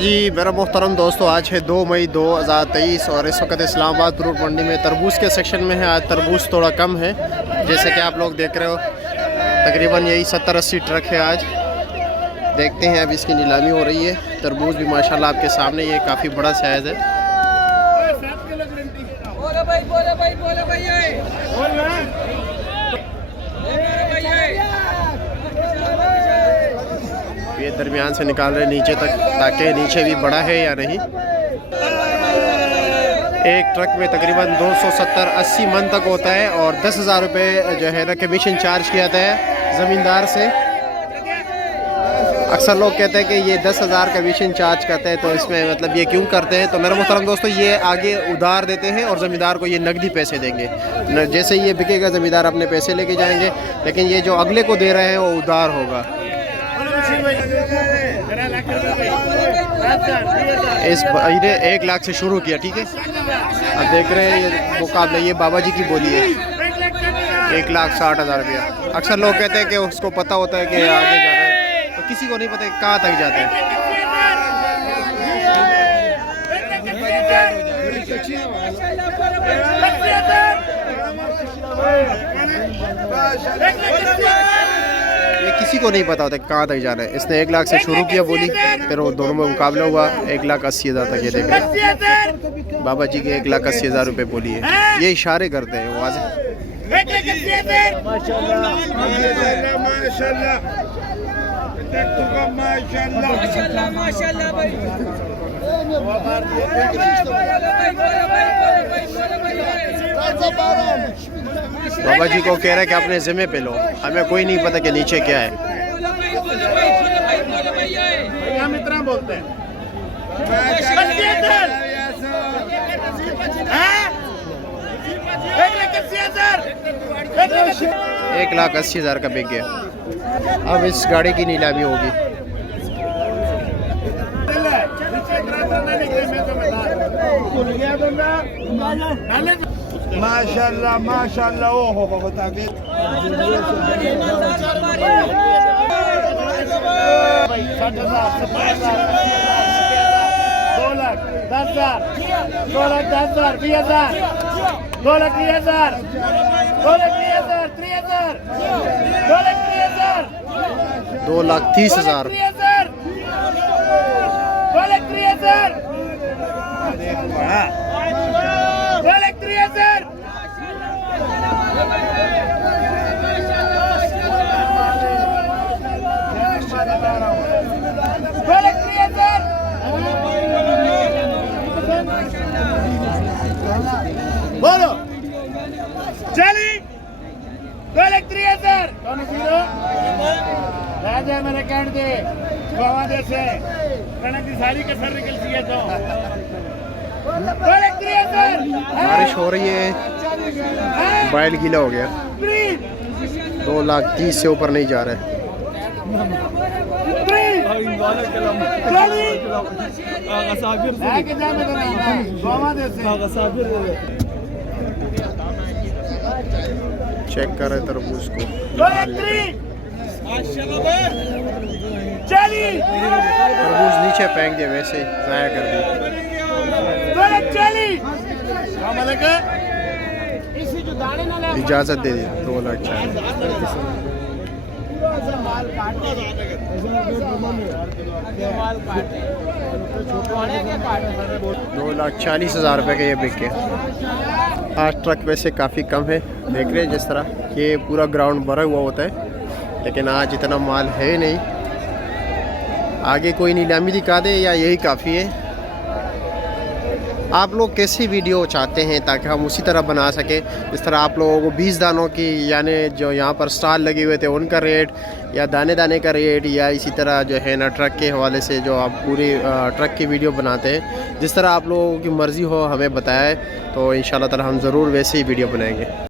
जी मेरा मोहतरम दोस्तों, आज है 2 मई 2023 और इस वक्त इस्लामाबाद फ्रूट मंडी में तरबूज के सेक्शन में है। आज तरबूज थोड़ा कम है, जैसे कि आप लोग देख रहे हो। तकरीबन यही 70-80 ट्रक है आज। देखते हैं अब इसकी नीलामी हो रही है। तरबूज भी माशाल्लाह आपके सामने, ये काफ़ी बड़ा साइज़ है। ये दरमियान से निकाल रहे नीचे तक, ताकि नीचे भी बड़ा है या नहीं। एक ट्रक में तकरीबन 270-80 मन तक होता है और 10,000 रुपये जो है ना कमीशन चार्ज किया जाता है ज़मींदार से। अक्सर लोग कहते हैं कि ये 10,000 कमीशन चार्ज करते हैं, तो इसमें मतलब ये क्यों करते हैं? तो मेरा मोहतरम दोस्तों, ये आगे उधार देते हैं और ज़मींदार को ये नकदी पैसे देंगे। जैसे ये बिकेगा ज़मींदार अपने पैसे लेके जाएंगे, लेकिन ये जो अगले को दे रहे हैं वो उधार होगा। इस ने 1 लाख से शुरू किया, ठीक है। अब देख रहे हैं ये मुकाबला, ये बाबा जी की बोली है 1,60,000 रुपया। अक्सर लोग कहते हैं कि उसको पता होता है कि आगे जा रहा है, तो किसी को नहीं पता कहाँ तक जाता है। ये किसी को नहीं पता होता कहाँ तक जाना है। इसने 1 लाख से शुरू किया बोली, फिर वो दोनों में मुकाबला हुआ 1,80,000 तक। ये देखें बाबा जी के 1,80,000 रुपये बोली है। ये इशारे करते हैं वो आज। बाबा जी को कह रहा है कि अपने ज़िम्मे पे लो, हमें कोई नहीं पता कि नीचे क्या है। हम इतना बोलते हैं 1,80,000 का बिक गया। अब इस गाड़ी की नीलामी होगी। माशाल्लाह माशाल्लाह, ओ हो ताकि 2,10,000 2,10,000 20,000 2,20,000 2,20,000 3,000 2,30,000 2,30,000 बोलो चली 2,30,000 राजा मेरे कहने दे बाबा दे से कणक की सारी कसर निकल सी है। तो 2,30,000 बारिश हो रही है, बैल गीला हो गया। 2,30,000 से ऊपर नहीं जा रहा है। चेक कर रहे तरबूज को। तरबूज नीचे फेंक दिया, वैसे ज़ाया कर दिया। इजाज़त दे दी 2,40,000। 2,40,000 रुपये का ये बिक गया। आज ट्रक वैसे काफ़ी कम है, देख रहे हैं जिस तरह ये पूरा ग्राउंड भरा हुआ होता है, लेकिन आज इतना माल है नहीं। आगे कोई नीलामी दिखा दे या यही काफ़ी है। आप लोग कैसी वीडियो चाहते हैं ताकि हम उसी तरह बना सकें? जिस तरह आप लोगों को 20 दानों की, यानी जो यहाँ पर स्टॉल लगे हुए थे उनका रेट, या दाने दाने का रेट, या इसी तरह जो है ना ट्रक के हवाले से जो आप पूरी ट्रक की वीडियो बनाते हैं, जिस तरह आप लोगों की मर्ज़ी हो हमें बताएं, तो इंशाल्लाह ताला हम ज़रूर वैसे ही वीडियो बनाएंगे।